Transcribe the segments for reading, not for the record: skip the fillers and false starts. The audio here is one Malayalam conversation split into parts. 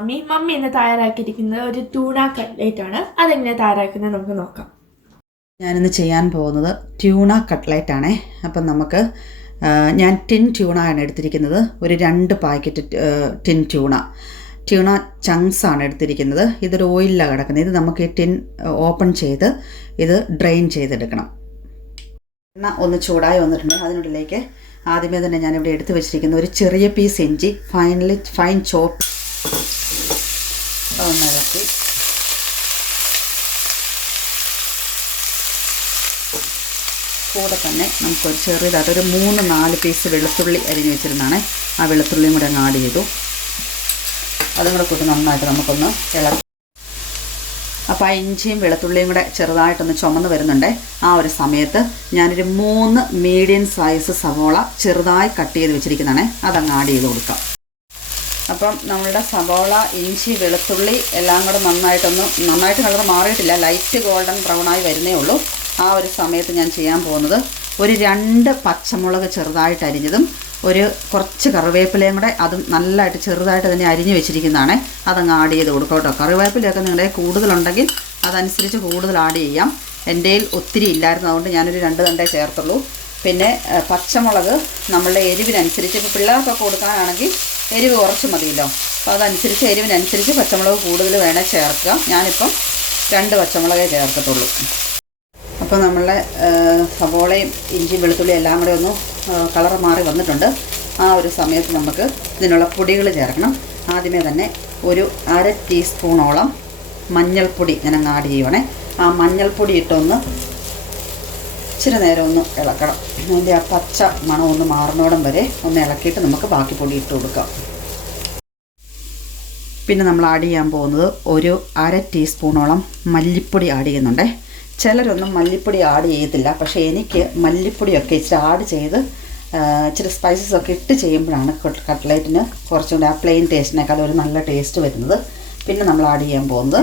മമ്മി ഇന്ന് തയ്യാറാക്കിയിരിക്കുന്നത് ഒരു ട്യൂണ കട്ട്ലേറ്റ് ആണ്. അതെങ്ങനെ തയ്യാറാക്കുന്നത് നമുക്ക് നോക്കാം. ഞാനിന്ന് ചെയ്യാൻ പോകുന്നത് ട്യൂണ കട്ട്ലേറ്റ് ആണേ. അപ്പം നമുക്ക് ഞാൻ ടിൻ ട്യൂണ ആണ് എടുത്തിരിക്കുന്നത്. ഒരു 2 പാക്കറ്റ് ടിൻ ട്യൂണ ചങ്ക്സ് ആണ് എടുത്തിരിക്കുന്നത്. ഇതൊരു ഓയിലാണ് കിടക്കുന്നത്. ഇത് നമുക്ക് ഈ ടിൻ ഓപ്പൺ ചെയ്ത് ഇത് ഡ്രെയിൻ ചെയ്തെടുക്കണം. എണ്ണ ഒന്ന് ചൂടായി വന്നിട്ടുണ്ട്. അതിനുള്ളിലേക്ക് ആദ്യമേ തന്നെ ഞാനിവിടെ എടുത്ത് വെച്ചിരിക്കുന്ന ഒരു ചെറിയ പീസ് ഇഞ്ചി ഫൈൻ ചോപ്പ് ഒന്നിറക്കി കൂടെ തന്നെ നമുക്കൊരു ചെറുതായിട്ട് ഒരു 3-4 പീസ് വെളുത്തുള്ളി അരിഞ്ഞ് വെച്ചിരുന്നതാണ്. ആ വെളുത്തുള്ളിയും കൂടെ അങ്ങ് ആഡ് ചെയ്തു. അതും കൂടെ കൂട്ടി നന്നായിട്ട് നമുക്കൊന്ന് ഇളക്കി. അപ്പോൾ ആ ഇഞ്ചിയും വെളുത്തുള്ളിയും കൂടെ ചെറുതായിട്ടൊന്ന് ചുമന്ന് വരുന്നുണ്ട്. ആ ഒരു സമയത്ത് ഞാനൊരു 3 മീഡിയം സൈസ് സവോള ചെറുതായി കട്ട് ചെയ്ത് വെച്ചിരിക്കുന്നതാണ്. അതങ്ങ് ആഡ് ചെയ്ത് കൊടുക്കാം. അപ്പം നമ്മളുടെ സവോള, ഇഞ്ചി, വെളുത്തുള്ളി എല്ലാം കൂടെ നന്നായിട്ട് കളർ മാറിയിട്ടില്ല, ലൈറ്റ് ഗോൾഡൻ ബ്രൗണായി വരുന്നേ ഉള്ളൂ. ആ ഒരു സമയത്ത് ഞാൻ ചെയ്യാൻ പോകുന്നത് ഒരു 2 പച്ചമുളക് ചെറുതായിട്ട് അരിഞ്ഞതും കുറച്ച് കറിവേപ്പിലയും കൂടെ അതും നല്ലതായിട്ട് ചെറുതായിട്ട് തന്നെ അരിഞ്ഞ് വെച്ചിരിക്കുന്നതാണ്. അതങ്ങ് ആഡ് ചെയ്ത് കൊടുക്കാം കേട്ടോ. കറിവേപ്പിലയൊക്കെ നിങ്ങളുടെ കൂടുതലുണ്ടെങ്കിൽ അതനുസരിച്ച് കൂടുതൽ ആഡ് ചെയ്യാം. എൻ്റെ കയ്യിൽ ഒത്തിരി ഇല്ലായിരുന്നു, അതുകൊണ്ട് ഞാനൊരു 2 തണ്ടേ ചേർത്തുള്ളൂ. പിന്നെ പച്ചമുളക് നമ്മളുടെ എരിവിനനുസരിച്ച്, ഇപ്പോൾ പിള്ളേർക്കൊക്കെ കൊടുക്കാനാണെങ്കിൽ എരിവ് കുറച്ച് മതിയല്ലോ. അപ്പോൾ അതനുസരിച്ച് എരിവിനനുസരിച്ച് പച്ചമുളക് കൂടുതൽ വേണേൽ ചേർക്കുക. ഞാനിപ്പം 2 പച്ചമുളകേ ചേർക്കത്തുള്ളൂ. അപ്പോൾ നമ്മളുടെ സവോളയും ഇഞ്ചിയും വെളുത്തുള്ളിയും എല്ലാം കൂടെ ഒന്ന് കളർ മാറി വന്നിട്ടുണ്ട്. ആ ഒരു സമയത്ത് നമുക്ക് ഇതിനുള്ള പൊടികൾ ചേർക്കണം. ആദ്യമേ തന്നെ ഒരു 1/2 ടീസ്പൂണോളം മഞ്ഞൾപ്പൊടി ഞാൻ ആഡ് ചെയ്യുവാണേ. ആ മഞ്ഞൾപ്പൊടി ഇട്ടൊന്ന് ഇച്ചിരി നേരം ഒന്ന് ഇളക്കണം. അതിൻ്റെ ആ പച്ച മണം ഒന്ന് മാറുന്നോടം വരെ ഒന്ന് ഇളക്കിയിട്ട് നമുക്ക് ബാക്കി പൊടി ഇട്ട് കൊടുക്കാം. പിന്നെ നമ്മൾ ആഡ് ചെയ്യാൻ പോകുന്നത് ഒരു 1/2 ടീസ്പൂണോളം മല്ലിപ്പൊടി ആഡ് ചെയ്യുന്നുണ്ട്. ചിലരൊന്നും മല്ലിപ്പൊടി ആഡ് ചെയ്യത്തില്ല, പക്ഷേ എനിക്ക് മല്ലിപ്പൊടിയൊക്കെ ഇച്ചിരി ആഡ് ചെയ്ത് ഇച്ചിരി സ്പൈസസ് ഒക്കെ ഇട്ട് ചെയ്യുമ്പോഴാണ് കട്ട്ലേറ്റിന് കുറച്ചും കൂടി ആ പ്ലെയിൻ ടേസ്റ്റിനേക്കാളും ഒരു നല്ല ടേസ്റ്റ് വരുന്നത്. പിന്നെ നമ്മൾ ആഡ് ചെയ്യാൻ പോകുന്നത്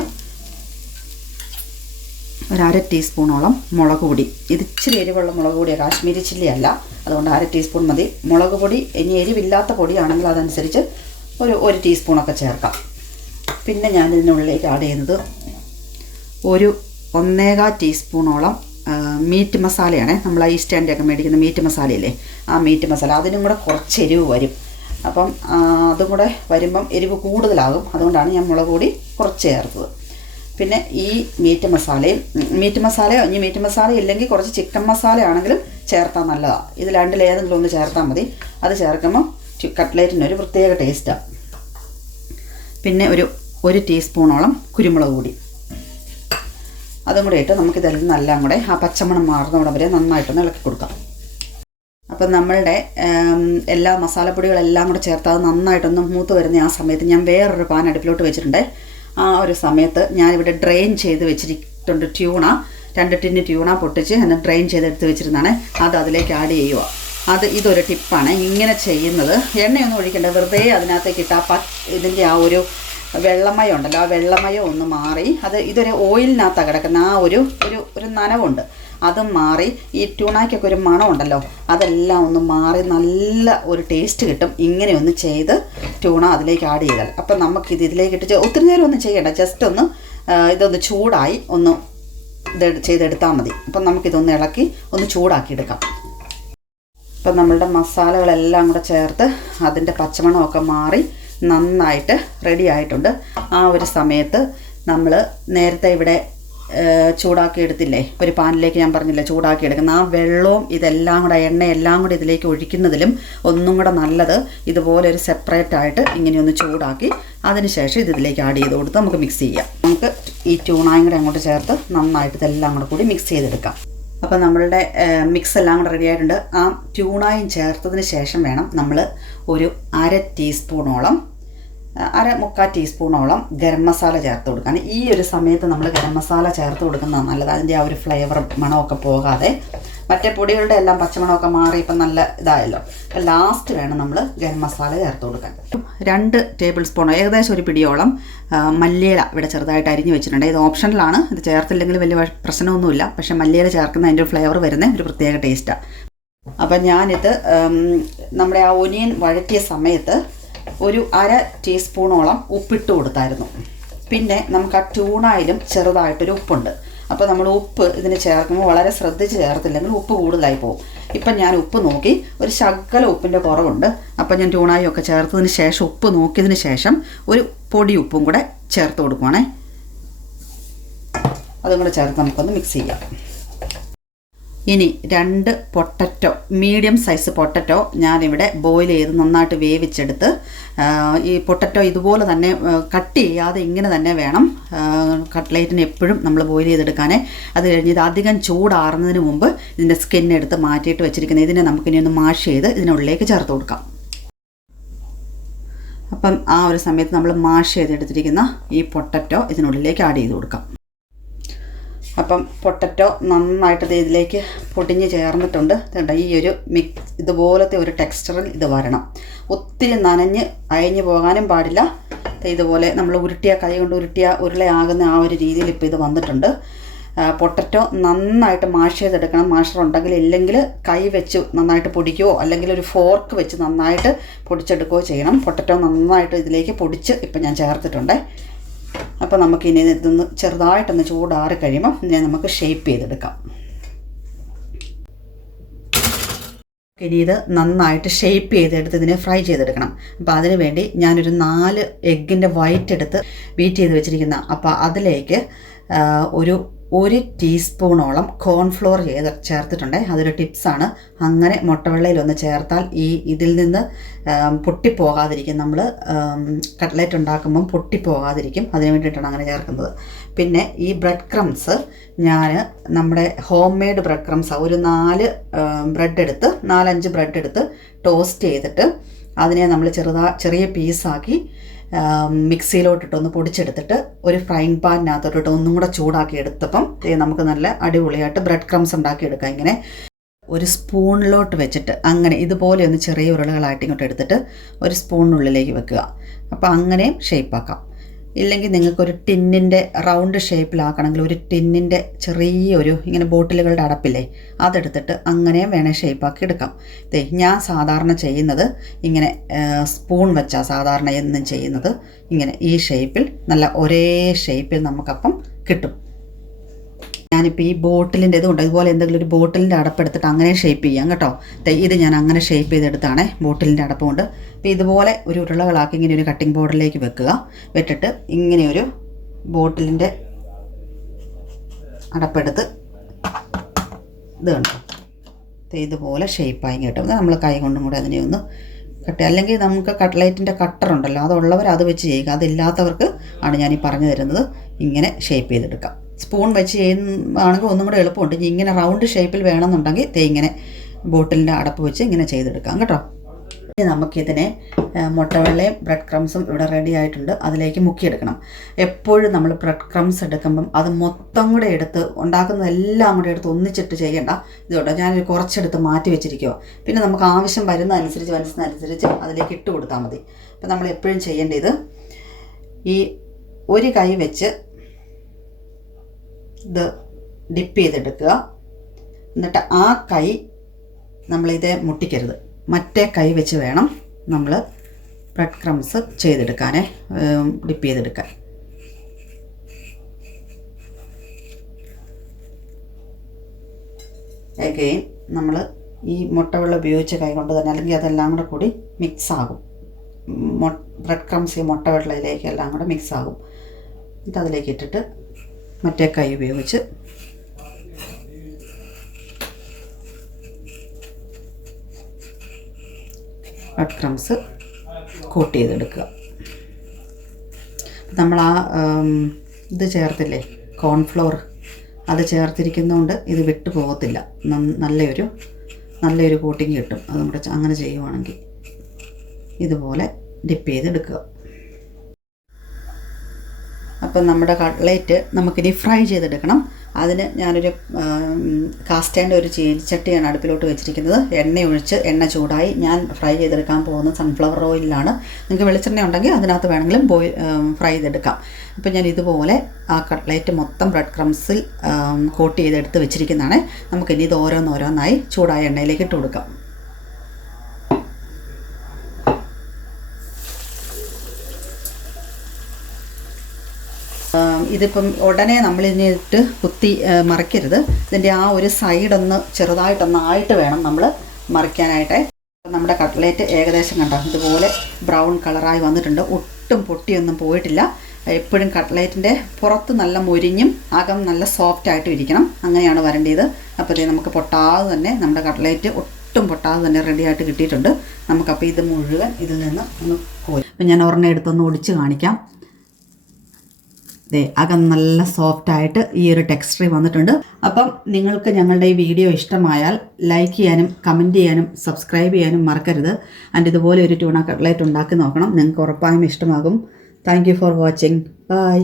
ഒരു 1/2 ടീസ്പൂണോളം മുളക് പൊടി. ഇത് ഇച്ചിരി എരിവുള്ള മുളക് പൊടിയാണ്, കാശ്മീരി ചില്ലി അല്ല, അതുകൊണ്ട് 1/2 ടീസ്പൂൺ മതി. മുളക് പൊടി ഇനി എരിവില്ലാത്ത പൊടിയാണെങ്കിൽ അതനുസരിച്ച് ഒരു ടീസ്പൂണൊക്കെ ചേർക്കാം. പിന്നെ ഞാൻ ഇതിനുള്ളിലേക്ക് ആഡ് ചെയ്യുന്നത് ഒരു 1/4 ടീസ്പൂണോളം മീറ്റ് മസാലയാണ്. നമ്മൾ ഈസ്റ്റേൻ്റെ ഒക്കെ മേടിക്കുന്ന മീറ്റ് മസാലയില്ലേ, ആ മീറ്റ് മസാല. അതിനും കൂടെ കുറച്ച് എരിവ് വരും. അപ്പം അതും കൂടെ വരുമ്പം എരിവ് കൂടുതലാകും. അതുകൊണ്ടാണ് ഞാൻ മുളക് പൊടി കുറച്ച് ചേർത്തത്. പിന്നെ ഈ മീറ്റ് മസാലയോ ഇനി മീറ്റ് മസാല ഇല്ലെങ്കിൽ കുറച്ച് ചിക്കൻ മസാല ആണെങ്കിലും ചേർത്താൽ നല്ലതാണ്. ഇത് രണ്ടിലേതെങ്കിലും ഒന്ന് ചേർത്താൽ മതി. അത് ചേർക്കുമ്പം കട്ട്ലേറ്റിനൊരു പ്രത്യേക ടേസ്റ്റാണ്. പിന്നെ ഒരു ടീസ്പൂണോളം കുരുമുളക് പൊടി അതും കൂടെ ഇട്ട് നമുക്കിതെല്ലാം കൂടെ ആ പച്ചമണം മാറുന്നവിടെ വരെ നന്നായിട്ടൊന്ന് ഇളക്കി കൊടുക്കാം. അപ്പം നമ്മളുടെ എല്ലാ മസാലപ്പൊടികളെല്ലാം കൂടെ ചേർത്ത് അത് നന്നായിട്ടൊന്ന് മൂത്ത് വരുന്ന ആ സമയത്ത് ഞാൻ വേറൊരു പാൻ അടുപ്പിലോട്ട് വെച്ചിട്ടുണ്ട്. ആ ഒരു സമയത്ത് ഞാനിവിടെ ഡ്രെയിൻ ചെയ്ത് വെച്ചിട്ടുണ്ട് ട്യൂണ. 2 ടിന്ന് ട്യൂണ പൊട്ടിച്ച് എന്നിട്ട് ഡ്രെയിൻ ചെയ്തെടുത്ത് വെച്ചിരുന്നതാണ്. അത് അതിലേക്ക് ആഡ് ചെയ്യുക. ഇതൊരു ടിപ്പാണ്. ഇങ്ങനെ ചെയ്യുന്നത് എണ്ണയൊന്നും ഒഴിക്കേണ്ട, വെറുതെ അതിനകത്തേക്ക് ഇട്ടാൽ ഇതിൻ്റെ ആ ഒരു വെള്ളമയം ഉണ്ടല്ലോ, ആ വെള്ളമയം ഒന്ന് മാറി ഇതൊരു ഓയിലിനകത്താണ് കിടക്കുന്ന ആ ഒരു നനവുണ്ട്, അതും മാറി ഈ ട്യൂണയ്ക്കൊക്കെ ഒരു മണം ഉണ്ടല്ലോ, അതെല്ലാം ഒന്ന് മാറി നല്ല ഒരു ടേസ്റ്റ് കിട്ടും. ഇങ്ങനെ ഒന്ന് ചെയ്ത് ട്യൂണ അതിലേക്ക് ആഡ് ചെയ്താൽ. അപ്പം നമുക്കിത് ഇതിലേക്ക് ഇട്ട് ഒത്തിരി നേരം ഒന്നും ചെയ്യണ്ട, ജസ്റ്റ് ഒന്ന് ഇതൊന്ന് ചൂടായി ഒന്ന് ചെയ്തെടുത്താൽ മതി. അപ്പം നമുക്കിതൊന്ന് ഇളക്കി ഒന്ന് ചൂടാക്കിയെടുക്കാം. അപ്പം നമ്മളുടെ മസാലകളെല്ലാം കൂടെ ചേർത്ത് അതിൻ്റെ പച്ചമണമൊക്കെ മാറി നന്നായിട്ട് റെഡി ആയിട്ടുണ്ട്. ആ ഒരു സമയത്ത് നമ്മൾ നേരത്തെ ഇവിടെ ചൂടാക്കി എടുത്തില്ലേ, ഒരു പാനിലേക്ക് ഞാൻ പറഞ്ഞില്ലേ ചൂടാക്കി എടുക്കുന്ന ആ വെള്ളവും ഇതെല്ലാം കൂടെ എണ്ണയെല്ലാം കൂടെ ഇതിലേക്ക് ഒഴിക്കുന്നതിലും ഒന്നും കൂടെ നല്ലത് ഇതുപോലെ ഒരു സെപ്പറേറ്റ് ആയിട്ട് ഇങ്ങനെയൊന്ന് ചൂടാക്കി അതിനുശേഷം ഇതിലേക്ക് ആഡ് ചെയ്ത് കൊടുത്ത് നമുക്ക് മിക്സ് ചെയ്യാം. നമുക്ക് ഈ ട്യൂണയും കൂടെ അങ്ങോട്ട് ചേർത്ത് നന്നായിട്ട് ഇതെല്ലാം കൂടെ കൂടി മിക്സ് ചെയ്തെടുക്കാം. അപ്പോൾ നമ്മളുടെ മിക്സ് എല്ലാം കൂടെ റെഡി ആയിട്ടുണ്ട്. ആ ട്യൂണയും ചേർത്തതിന് ശേഷം വേണം നമ്മൾ ഒരു 1/2 ടീസ്പൂണോളം മുക്കാൽ ടീസ്പൂണോളം ഗരം മസാല ചേർത്ത് കൊടുക്കാൻ. ഈ ഒരു സമയത്ത് നമ്മൾ ഗരം മസാല ചേർത്ത് കൊടുക്കുന്നതാണ് നല്ലത്. അതിൻ്റെ ആ ഒരു ഫ്ലേവർ മണമൊക്കെ പോകാതെ മറ്റേ പൊടികളുടെ എല്ലാം പച്ചമണമൊക്കെ മാറി ഇപ്പം നല്ല ഇതായല്ലോ. അപ്പം ലാസ്റ്റ് വേണം നമ്മൾ ഗരം മസാല ചേർത്ത് കൊടുക്കാൻ. 2 ടേബിൾ സ്പൂൺ ഏകദേശം ഒരു പിടിയോളം മല്ലിയില ഇവിടെ ചെറുതായിട്ട് അരിഞ്ഞ് വെച്ചിട്ടുണ്ട്. ഇത് ഓപ്ഷണലാണ്, ഇത് ചേർത്തില്ലെങ്കിൽ വലിയ പ്രശ്നമൊന്നുമില്ല. പക്ഷേ മല്ലിയില ചേർക്കുന്ന അതിൻ്റെ ഒരു ഫ്ലേവർ വരുന്ന ഒരു പ്രത്യേക ടേസ്റ്റാണ്. അപ്പം ഞാനിത് നമ്മുടെ ആ ഒനിയൻ വഴറ്റിയ സമയത്ത് ഒരു 1/2 ടീസ്പൂണോളം ഉപ്പിട്ട് കൊടുത്തായിരുന്നു. പിന്നെ നമുക്ക് ആ ട്യൂണയിലും ചെറുതായിട്ടൊരു ഉപ്പുണ്ട്. അപ്പോൾ നമ്മൾ ഉപ്പ് ഇതിന് ചേർക്കുമ്പോൾ വളരെ ശ്രദ്ധിച്ച് ചേർത്തില്ലെങ്കിൽ ഉപ്പ് കൂടുതലായി പോകും. ഇപ്പം ഞാൻ ഉപ്പ് നോക്കി, ഒരു ശകല ഉപ്പിൻ്റെ കുറവുണ്ട്. അപ്പം ഞാൻ ട്യൂണായും ഒക്കെ ചേർത്തതിന് ശേഷം ഉപ്പ് നോക്കിയതിന് ശേഷം ഒരു പൊടി ഉപ്പും കൂടെ ചേർത്ത് കൊടുക്കുവാണേ. അതും കൂടെ ചേർത്ത് നമുക്കൊന്ന് മിക്സ് ചെയ്യാം. ഇനി 2 പൊട്ടറ്റോ, മീഡിയം സൈസ് പൊട്ടറ്റോ ഞാനിവിടെ ബോയിൽ ചെയ്ത് നന്നായിട്ട് വേവിച്ചെടുത്ത്, ഈ പൊട്ടറ്റോ ഇതുപോലെ തന്നെ കട്ട് ചെയ്യാതെ ഇങ്ങനെ തന്നെ വേണം കട്ട്ലേറ്റിന് എപ്പോഴും നമ്മൾ ബോയിൽ ചെയ്തെടുക്കാനേ. അത് കഴിഞ്ഞ് ഇത് അധികം ചൂടാറുന്നതിന് മുമ്പ് ഇതിൻ്റെ സ്കിന്നെടുത്ത് മാറ്റിയിട്ട് വെച്ചിരിക്കുന്നത് ഇതിനെ നമുക്കിനി ഒന്ന് മാഷ് ചെയ്ത് ഇതിനുള്ളിലേക്ക് ചേർത്ത് കൊടുക്കാം. അപ്പം ആ ഒരു സമയത്ത് നമ്മൾ മാഷ് ചെയ്തെടുത്തിരിക്കുന്ന ഈ പൊട്ടറ്റോ ഇതിനുള്ളിലേക്ക് ആഡ് ചെയ്ത് കൊടുക്കാം. അപ്പം പൊട്ടറ്റോ നന്നായിട്ട് ഇതിലേക്ക് പൊടിഞ്ഞ് ചേർന്നിട്ടുണ്ട്. ഈ ഒരു ഇതുപോലത്തെ ഒരു ടെക്സ്ചറിൽ ഇത് വരണം. ഒത്തിരി നനഞ്ഞ് അയഞ്ഞു പോകാനും പാടില്ല. ഇതുപോലെ നമ്മൾ കൈ കൊണ്ട് ഉരുളയാകുന്ന ആ ഒരു രീതിയിൽ ഇപ്പോൾ ഇത് വന്നിട്ടുണ്ട്. പൊട്ടറ്റോ നന്നായിട്ട് മാഷ് ചെയ്തെടുക്കണം. മാഷർ ഉണ്ടെങ്കിൽ ഇല്ലെങ്കിൽ കൈ വെച്ച് നന്നായിട്ട് പൊടിക്കുകയോ അല്ലെങ്കിൽ ഒരു ഫോർക്ക് വെച്ച് നന്നായിട്ട് പൊടിച്ചെടുക്കുകയോ ചെയ്യണം. പൊട്ടറ്റോ നന്നായിട്ട് ഇതിലേക്ക് പൊടിച്ച് ഇപ്പം ഞാൻ ചേർത്തിട്ടുണ്ട്. അപ്പോൾ നമുക്കിനി ഇതൊന്ന് ചെറുതായിട്ടൊന്ന് ചൂടാറി കഴിയുമ്പം ഇനി നമുക്ക് ഷേപ്പ് ചെയ്തെടുക്കാം. ഇനി ഇത് നന്നായിട്ട് ഷേപ്പ് ചെയ്തെടുത്ത് ഇതിനെ ഫ്രൈ ചെയ്തെടുക്കണം. അപ്പോൾ അതിന് വേണ്ടി ഞാനൊരു 4 എഗ്ഗിൻ്റെ വൈറ്റ് എടുത്ത് ബീറ്റ് ചെയ്ത് വെച്ചിരിക്കുന്ന, അപ്പോൾ അതിലേക്ക് ഒരു ടീസ്പൂണോളം കോൺഫ്ലോർ ചേർത്തിട്ടുണ്ട്. അതൊരു ടിപ്സാണ്. അങ്ങനെ മുട്ടവെള്ളയിലൊന്ന് ചേർത്താൽ ഇതിൽ നിന്ന് പൊട്ടിപ്പോകാതിരിക്കും. നമ്മൾ കട്ട്ലേറ്റ് ഉണ്ടാക്കുമ്പം പൊട്ടിപ്പോകാതിരിക്കും. അതിന് വേണ്ടിയിട്ടാണ് അങ്ങനെ ചേർക്കുന്നത്. പിന്നെ ഈ ബ്രെഡ് ക്രംസ് നമ്മുടെ ഹോം മെയ്ഡ് ബ്രെഡ് ക്രംസ് ഒരു 4 4-5 ബ്രെഡ് എടുത്ത് ടോസ്റ്റ് ചെയ്തിട്ട് അതിനെ നമ്മൾ ചെറിയ പീസാക്കി മിക്സിയിലോട്ടിട്ടൊന്ന് പൊടിച്ചെടുത്തിട്ട് ഒരു ഫ്രൈങ് പാനിനകത്തോട്ടിട്ട് ഒന്നും കൂടെ ചൂടാക്കി എടുത്തപ്പം നമുക്ക് നല്ല അടിപൊളിയായിട്ട് ബ്രെഡ് ക്രംസ് ഉണ്ടാക്കിയെടുക്കാം. ഇങ്ങനെ ഒരു സ്പൂണിലോട്ട് വെച്ചിട്ട് അങ്ങനെ ഇതുപോലെ ഒന്ന് ചെറിയ ഉരുളകളായിട്ട് ഇങ്ങോട്ട് എടുത്തിട്ട് ഒരു സ്പൂണിനുള്ളിലേക്ക് വെക്കുക. അപ്പോൾ അങ്ങനെയും ഷേപ്പാക്കാം. ഇല്ലെങ്കിൽ നിങ്ങൾക്കൊരു ടിന്നിൻ്റെ റൗണ്ട് ഷേപ്പിലാക്കണമെങ്കിൽ ഒരു ടിന്നിൻ്റെ ചെറിയൊരു ഇങ്ങനെ ബോട്ടിലുകളുടെ അടപ്പില്ലേ, അതെടുത്തിട്ട് അങ്ങനെയും വേണേൽ ഷേപ്പാക്കി എടുക്കാം. ഞാൻ സാധാരണ ചെയ്യുന്നത് ഇങ്ങനെ സ്പൂൺ വെച്ചാൽ സാധാരണ എന്നും ചെയ്യുന്നത് ഇങ്ങനെ ഈ ഷേപ്പിൽ, നല്ല ഒരേ ഷേപ്പിൽ നമുക്കപ്പം കിട്ടും. ഞാനിപ്പോൾ ഈ ബോട്ടിലിൻ്റെ ഇതുകൊണ്ട് ഇതുപോലെ എന്തെങ്കിലും ഒരു ബോട്ടിലിൻ്റെ അടപ്പെടുത്തിട്ട് അങ്ങനെ ഷേപ്പ് ചെയ്യാം കേട്ടോ. ഇത് ഞാൻ അങ്ങനെ ഷേപ്പ് ചെയ്തെടുത്താണ് ബോട്ടിലിൻ്റെ അടപ്പ് കൊണ്ട്. അപ്പോൾ ഇതുപോലെ ഒരു ഉരുളകളാക്കി ഇങ്ങനെ ഒരു കട്ടിംഗ് ബോർഡിലേക്ക് വെക്കുക. വെച്ചിട്ട് ഇങ്ങനെ ഒരു ബോട്ടിലിൻ്റെ അടപ്പെടുത്ത് ഇത് കണ്ടോ, ഇതുപോലെ ഷേപ്പായി കേട്ടോ. നമ്മൾ കൈ കൊണ്ടും കൂടെ അതിനെ ഒന്ന് കട്ട്. അല്ലെങ്കിൽ നമുക്ക് കട്ട്ലേറ്റിൻ്റെ കട്ടറുണ്ടല്ലോ, അതുള്ളവർ അത് വെച്ച് ചെയ്യുക. അതില്ലാത്തവർക്ക് ആണ് ഞാനീ പറഞ്ഞു തരുന്നത്. ഇങ്ങനെ ഷേപ്പ് ചെയ്തെടുക്കാം. സ്പൂൺ വെച്ച് ചെയ്യുകയാണെങ്കിൽ ഒന്നും കൂടെ എളുപ്പമുണ്ട്. ഇങ്ങനെ റൗണ്ട് ഷേപ്പിൽ വേണമെന്നുണ്ടെങ്കിൽ ഇങ്ങനെ ബോട്ടിലിൻ്റെ അടപ്പ് വെച്ച് ഇങ്ങനെ ചെയ്തെടുക്കാം കേട്ടോ. ഇനി നമുക്കിതിനെ മുട്ടവെള്ളയും ബ്രെഡ് ക്രംസും ഇവിടെ റെഡി ആയിട്ടുണ്ട്. അതിലേക്ക് മുക്കിയെടുക്കണം. എപ്പോഴും നമ്മൾ ബ്രെഡ് ക്രംസ് എടുക്കുമ്പം അത് മൊത്തം കൂടെ എടുത്ത് ഉണ്ടാക്കുന്നതെല്ലാം കൂടെ എടുത്ത് ഒന്നിച്ചിട്ട് ചെയ്യേണ്ട. ഇതുകൊണ്ട് ഞാനൊരു കുറച്ചെടുത്ത് മാറ്റി വെച്ചിരിക്കുക. പിന്നെ നമുക്ക് ആവശ്യം വരുന്നതനുസരിച്ച് അതിലേക്ക് ഇട്ട് കൊടുത്താൽ മതി. അപ്പം നമ്മൾ എപ്പോഴും ചെയ്യേണ്ടത് ഈ ഒരു കൈ വെച്ച് ഇത് ഡിപ്പ് ചെയ്തെടുക്കുക. എന്നിട്ട് ആ കൈ നമ്മളിത് മുട്ടിക്കരുത്. മറ്റേ കൈ വെച്ച് വേണം നമ്മൾ ബ്രെഡ് ക്രംസ് ചെയ്തെടുക്കാനേ, ഡിപ്പ് ചെയ്തെടുക്കാൻ. അഗെയിൻ നമ്മൾ ഈ മുട്ടവെള്ളം ഉപയോഗിച്ച കൈ കൊണ്ട് തന്നെ, അല്ലെങ്കിൽ അതെല്ലാം കൂടെ കൂടി മിക്സ് ആകും. ബ്രെഡ് ക്രംസ് ഈ മുട്ടവെള്ളയിലേക്ക് എല്ലാം കൂടെ മിക്സ് ആകും. എന്നിട്ട് അതിലേക്ക് ഇട്ടിട്ട് മറ്റേ കൈ ഉപയോഗിച്ച് ബ്രെഡ് ക്രംസ് കോട്ട് ചെയ്തെടുക്കുക. നമ്മൾ ഇത് ചേർത്തില്ലേ, കോൺഫ്ലോർ, അത് ചേർത്തിരിക്കുന്നതുകൊണ്ട് ഇത് വിട്ടു പോകത്തില്ല. നല്ലൊരു കോട്ടിങ് കിട്ടും. അത് നമ്മുടെ അങ്ങനെ ചെയ്യുവാണെങ്കിൽ ഇതുപോലെ ഡിപ്പ് ചെയ്തെടുക്കുക. അപ്പം നമ്മുടെ കട്ട്ലേറ്റ് നമുക്കിനി ഫ്രൈ ചെയ്തെടുക്കണം. അതിന് ഞാനൊരു കാസ്റ്റേൻ്റെ ഒരു ചീനിച്ചട്ടിയാണ് അടുപ്പിലോട്ട് വെച്ചിരിക്കുന്നത്. എണ്ണ ചൂടായി. ഞാൻ ഫ്രൈ ചെയ്തെടുക്കാൻ പോകുന്നത് സൺഫ്ലവർ ഓയിലാണ്. നിങ്ങൾക്ക് വെളിച്ചെണ്ണ ഉണ്ടെങ്കിൽ അതിനകത്ത് വേണമെങ്കിലും ഫ്രൈ ചെയ്തെടുക്കാം. അപ്പം ഞാൻ ഇതുപോലെ ആ കട്ട്ലേറ്റ് മൊത്തം ബ്രെഡ് ക്രംസിൽ കോട്ട് ചെയ്തെടുത്ത് വെച്ചിരിക്കുന്നതാണ്. നമുക്കിനി ഇത് ഓരോന്നോരോന്നായി ചൂടായ എണ്ണയിലേക്ക് ഇട്ട് കൊടുക്കാം. ഇതിപ്പം ഉടനെ നമ്മളിതിനിട്ട് കുത്തി മറിക്കരുത്. ഇതിൻ്റെ ആ ഒരു സൈഡൊന്ന് ചെറുതായിട്ടൊന്നായിട്ട് വേണം നമ്മൾ മറിക്കാനായിട്ട്. നമ്മുടെ കട്ട്ലേറ്റ് ഏകദേശം കണ്ടോ ഇതുപോലെ ബ്രൗൺ കളറായി വന്നിട്ടുണ്ട്. ഒട്ടും പൊട്ടിയൊന്നും പോയിട്ടില്ല. എപ്പോഴും കട്ട്ലേറ്റിൻ്റെ പുറത്ത് നല്ല മൊരിഞ്ഞും അകം നല്ല സോഫ്റ്റായിട്ടും ഇരിക്കണം. അങ്ങനെയാണ് വരേണ്ടത്. അപ്പോൾ നമുക്ക് പൊട്ടാതെ തന്നെ നമ്മുടെ കട്ട്ലേറ്റ് ഒട്ടും പൊട്ടാതെ തന്നെ റെഡിയായിട്ട് കിട്ടിയിട്ടുണ്ട്. നമുക്കപ്പോൾ ഇത് മുഴുവൻ ഇതിൽ നിന്ന് ഒന്ന് കോരി. അപ്പം ഞാൻ ഒരെണ്ണം എടുത്തൊന്ന് ഒടിച്ച് കാണിക്കാം. അകം നല്ല സോഫ്റ്റായിട്ട് ഈ ഒരു ടെക്സ്ചറിൽ വന്നിട്ടുണ്ട്. അപ്പം നിങ്ങൾക്ക് ഞങ്ങളുടെ ഈ വീഡിയോ ഇഷ്ടമായാൽ ലൈക്ക് ചെയ്യാനും കമൻറ്റ് ചെയ്യാനും സബ്സ്ക്രൈബ് ചെയ്യാനും മറക്കരുത്. ആൻഡ് ഇതുപോലെ ഒരു ട്യൂണ കട്ട്ലേറ്റ് ഉണ്ടാക്കി നോക്കണം. നിങ്ങൾക്ക് ഉറപ്പായും ഇഷ്ടമാകും. Thank you for watching. By.